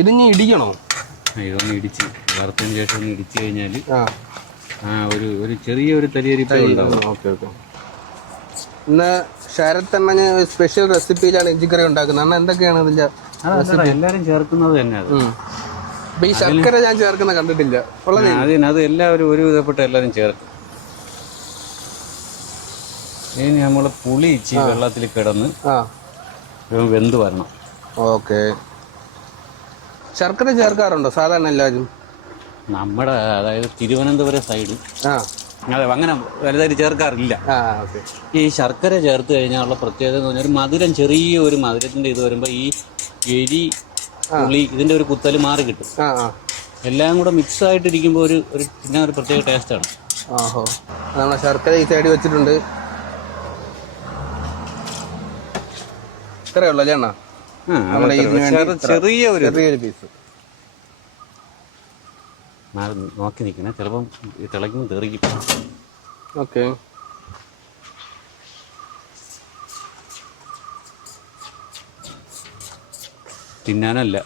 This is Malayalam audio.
ഇതിഞ്ഞി ഇടിക്കണോ? ഇതൊന്ന് ഇടിച്ച് വറുത്തതിന് ശേഷം ഒന്ന് ഇടിച്ചു കഴിഞ്ഞാൽ ഒരു ചെറിയൊരു തരിയരിപ്പ് ഉണ്ടാവും. Okay okay. ഇന്ന് ശരത് അണ്ണന് സ്പെഷ്യൽ റെസിപ്പിയിലാണ് ഇഞ്ചിക്കറി ഉണ്ടാക്കുന്നത്. അണ്ണ എന്തൊക്കെയാണ് ഇതിന്റെ? എല്ലാരും ചേർക്കുന്നത് തന്നെ അത്. ഈ ശർക്കര ഞാൻ ചേർക്കുന്ന കണ്ടിട്ടില്ല. അത് എല്ലാവരും ഒരു വിധപ്പെട്ട എല്ലാരും ചേർക്കും. ഇനി നമ്മള് പുളി ഇച്ചി വെള്ളത്തിൽ കിടന്ന് വെന്ത് വരണം. ഓക്കെ. ശർക്കര ചേർക്കാറുണ്ടോ സാധാരണ എല്ലാവരും? നമ്മുടെ അതായത് തിരുവനന്തപുരം സൈഡ് അതെ അങ്ങനെ വലുതായിട്ട് ചേർക്കാറില്ല. ഈ ശർക്കര ചേർത്ത് കഴിഞ്ഞാൽ ഉള്ള പ്രത്യേകത എന്ന് പറഞ്ഞാൽ ഒരു മധുരം, ചെറിയ ഒരു മധുരത്തിന്റെ ഇത് വരുമ്പോൾ ഈ എരി പുളി ഇതിന്റെ ഒരു കുത്തല് മാറി കിട്ടും. എല്ലാം കൂടെ മിക്സ് ആയിട്ടിരിക്കുമ്പോൾ ഒരു പിന്നെ ഒരു പ്രത്യേക ടേസ്റ്റാണ്. നമ്മളെ ശർക്കര ഈ സൈഡ് വെച്ചിട്ടുണ്ട്. ഇത്രയേ ഉള്ളൂ അല്ലേ അണ്ണാ? ചെറിയൊരു പീസ് നോക്കി നിൽക്കണേ, ചിലപ്പം തിളയ്ക്കുമ്പോൾ തെറിക്കും. ഓക്കെ. തിന്നാനല്ല.